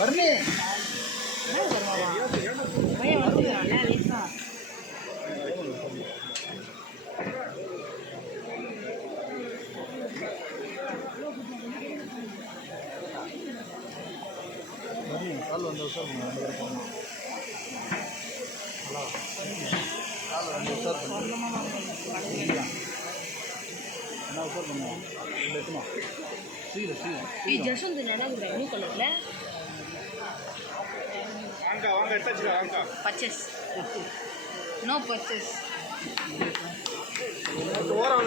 ಬರ್ಲಿ ಬರ್ಲಿ ಕಾಲು ಒಂದು ವರ್ಷ ಕಾಲು ಒಂದು ವರ್ಷ என்ன சார் பண்ணுவோம் இந்த எட்டுமா சீக்கிரம் சீக்கிரம் ಈ ಜಶಂದು ನೆನಗುಂಡೆ blue No, pues es. ¿Tú ahora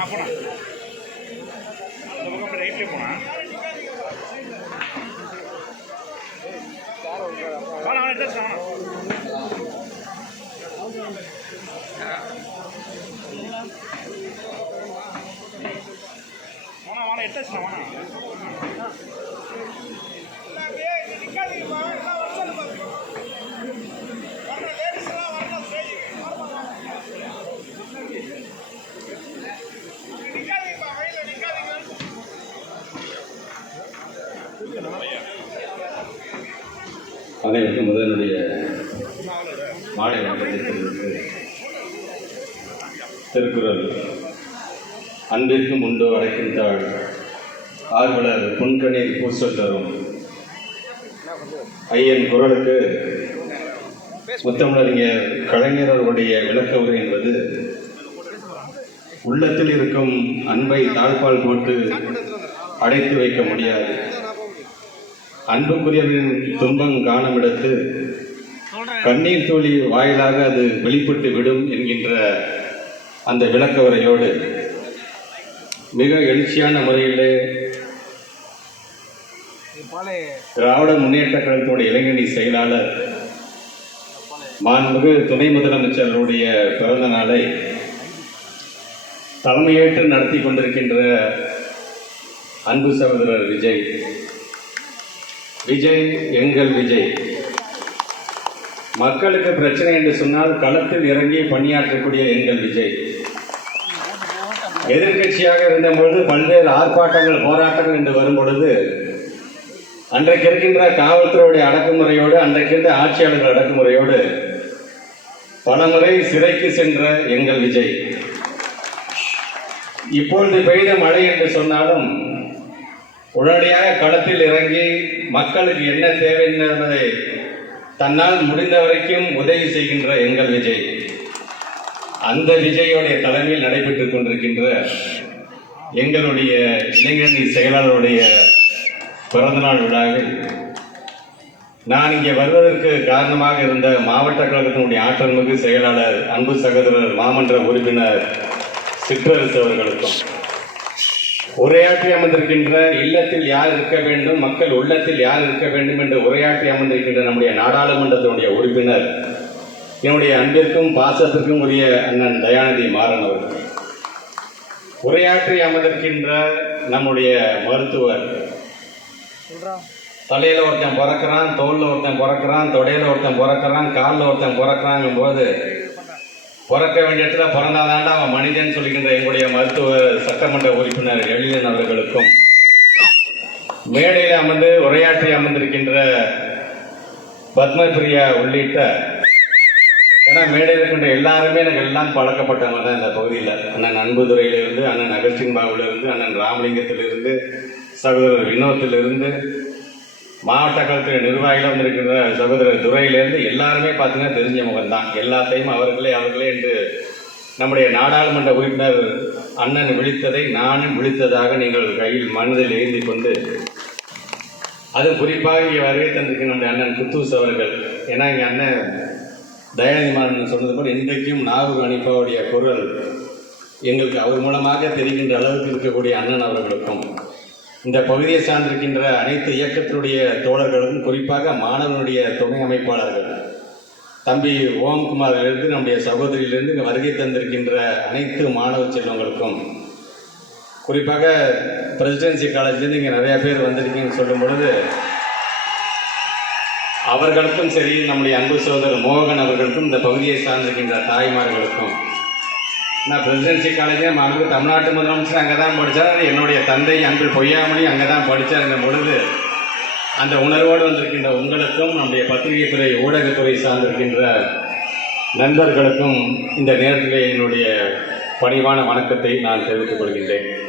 ஆ போனா இந்த பக்கம் அப்படி ரைட்லேயே போனா வாங்க வாங்க எடுத்தாச்சு வாங்க அனைவருக்கும் முதலுடைய மாலை வணக்கத்தை தெரிவித்து திருக்குறள் அன்பிற்கும் உண்டோ அடைக்கின்றாள் ஆர்வலர் புன்கணில் பூசல் தரும். ஐயன் குரலுக்கு முத்தமிழறிஞர் கலைஞர் அவர்களுடைய விளக்க உரை என்பது உள்ளத்தில் இருக்கும் அன்பை தாழ்பால் போட்டு அடைத்து வைக்க முடியாது. அன்புக்குரியவரின் துன்பம் காணுமிடத்து கண்ணீர் துளி வாயிலாக அது வெளிப்பட்டு விடும் என்கின்ற அந்த விளக்க உரையோடு மிக எழுச்சியான முறையிலே திராவிட முன்னேற்ற கழகத்தினுடைய இளைஞரணி செயலாளர் மாண்புமிகு துணை முதலமைச்சருடைய பிறந்த நாளை தலைமையேற்று நடத்தி கொண்டிருக்கின்ற அன்பு சகோதரர் விஜய். விஜய் எங்கள் விஜய். மக்களுக்கு பிரச்சனை என்று சொன்னால் களத்தில் இறங்கி பணியாற்றக்கூடிய எங்கள் விஜய். எதிர்க்கட்சியாக இருந்தபொழுது பல்வேறு ஆர்ப்பாட்டங்கள் போராட்டங்கள் என்று வரும் பொழுது அன்றைக்கு இருக்கின்ற காவல்துறையுடைய அடக்குமுறையோடு அன்றைக்கிருந்த ஆட்சியாளர்கள் அடக்குமுறையோடு பலமுறை சிறைக்கு சென்ற எங்கள் விஜய். இப்பொழுது பெய்த மழை என்று சொன்னாலும் உடனடியாக களத்தில் இறங்கி மக்களுக்கு என்ன தேவை என்பதை தன்னால் முடிந்த வரைக்கும் உதவி செய்கின்ற எங்கள் விஜய். அந்த விஜயோடைய தலைமையில் நடைபெற்றுக் கொண்டிருக்கின்ற எங்களுடைய இளைஞரணி செயலாளருடைய பிறந்தநாள் விழாவில் நான் இங்கே வருவதற்கு காரணமாக இருந்த மாவட்ட கழகத்தினுடைய ஆற்றல்மிகு செயலாளர் அன்பு சகோதரர் மாமன்ற உறுப்பினர் சிற்றரசு அவர்களுக்கும் உரையாற்றி அமர்ந்திருக்கின்ற இல்லத்தில் யார் இருக்க வேண்டும் மக்கள் உள்ளத்தில் யார் இருக்க வேண்டும் என்று உரையாற்றி அமர்ந்திருக்கின்ற நம்முடைய நாடாளுமன்றத்தினுடைய உறுப்பினர் என்னுடைய அன்பிற்கும் பாசத்திற்கும் உரிய அண்ணன் தயாநிதி மாறன் அவர்கள். உரையாற்றி அமர்ந்திருக்கின்ற நம்முடைய மருத்துவர் தலையில் ஒருத்தன் பிறக்கிறான் தோளில் ஒருத்தன் பிறக்கிறான் தொடையில் ஒருத்தன் பிறக்கிறான் காலில் ஒருத்தன் பிறக்கிறாங்கும் போது பிறக்க வேண்டிய இடத்துல பிறந்தாதாண்டா அவன் மனிதன் சொல்லுகின்ற எங்களுடைய மருத்துவ சட்டமன்ற உறுப்பினர் எழிலன் அவர்களுக்கும். மேடையில் அமர்ந்து உரையாற்றி அமர்ந்திருக்கின்ற பத்மபிரியா உள்ளிட்ட ஏன்னா மேடையில் இருக்கின்ற எல்லாருமே எனக்கு எல்லாம் பழக்கப்பட்டவங்க தான் இந்த பகுதியில். அண்ணன் அன்புதுறையிலிருந்து அண்ணன் அகஸ்டின் பாபுலேருந்து அண்ணன் ராமலிங்கத்திலிருந்து சகோதரர் வினோத்திலிருந்து மாவட்ட கழகத்தில் நிர்வாகிகள் வந்திருக்கின்ற சகோதரர் துறையிலேருந்து எல்லாருமே பார்த்தீங்கன்னா தெரிஞ்ச முகம்தான். எல்லாத்தையும் அவர்களே அவர்களே என்று நம்முடைய நாடாளுமன்ற உறுப்பினர் அண்ணன் விழித்ததை நானும் விழித்ததாக நீங்கள் கையில் மனதில் எழுதி கொண்டு அது குறிப்பாக இங்கே வருகை தந்திருக்க நம்முடைய அண்ணன் குத்தூஸ் அவர்கள். ஏன்னா இங்கே அண்ணன் தயாநிதி சொன்னது போல் இன்றைக்கும் நாகூர் அனிப்பாவுடைய குரல் எங்களுக்கு அவர் மூலமாக தெரிகின்ற அளவுக்கு இருக்கக்கூடிய அண்ணன் அவர்களுக்கும் இந்த பகுதியை சார்ந்திருக்கின்ற அனைத்து இயக்கத்தினுடைய தோழர்களுக்கும் குறிப்பாக மாணவனுடைய துணை அமைப்பாளர்கள் தம்பி ஓம்குமாரிலிருந்து நம்முடைய சகோதரியிலிருந்து இங்கே வருகை தந்திருக்கின்ற அனைத்து மாணவ செல்வங்களுக்கும் குறிப்பாக பிரசிடென்சி காலேஜ்லேருந்து இங்கே நிறையா பேர் வந்திருக்கீங்கன்னு சொல்லும் பொழுது அவர்களுக்கும் சரி நம்முடைய அன்பு சகோதரர் மோகன் அவர்களுக்கும் இந்த பகுதியை சார்ந்திருக்கின்ற தாய்மார்களுக்கும் நான் பிரசிடென்சி காலேஜே அன்பு தமிழ்நாட்டு முதலமைச்சர் அங்கே தான் படித்தார் என்னுடைய தந்தை அன்பு பொய்யாமணி அங்கே தான் படித்தார் பொழுது அந்த உணர்வோடு வந்திருக்கின்ற உங்களுக்கும் நம்முடைய பத்திரிகைத்துறை ஊடகத்துறை சார்ந்திருக்கின்ற நண்பர்களுக்கும் இந்த நேரத்தில் என்னுடைய பணிவான வணக்கத்தை நான் தெரிவித்துக் கொள்கின்றேன்.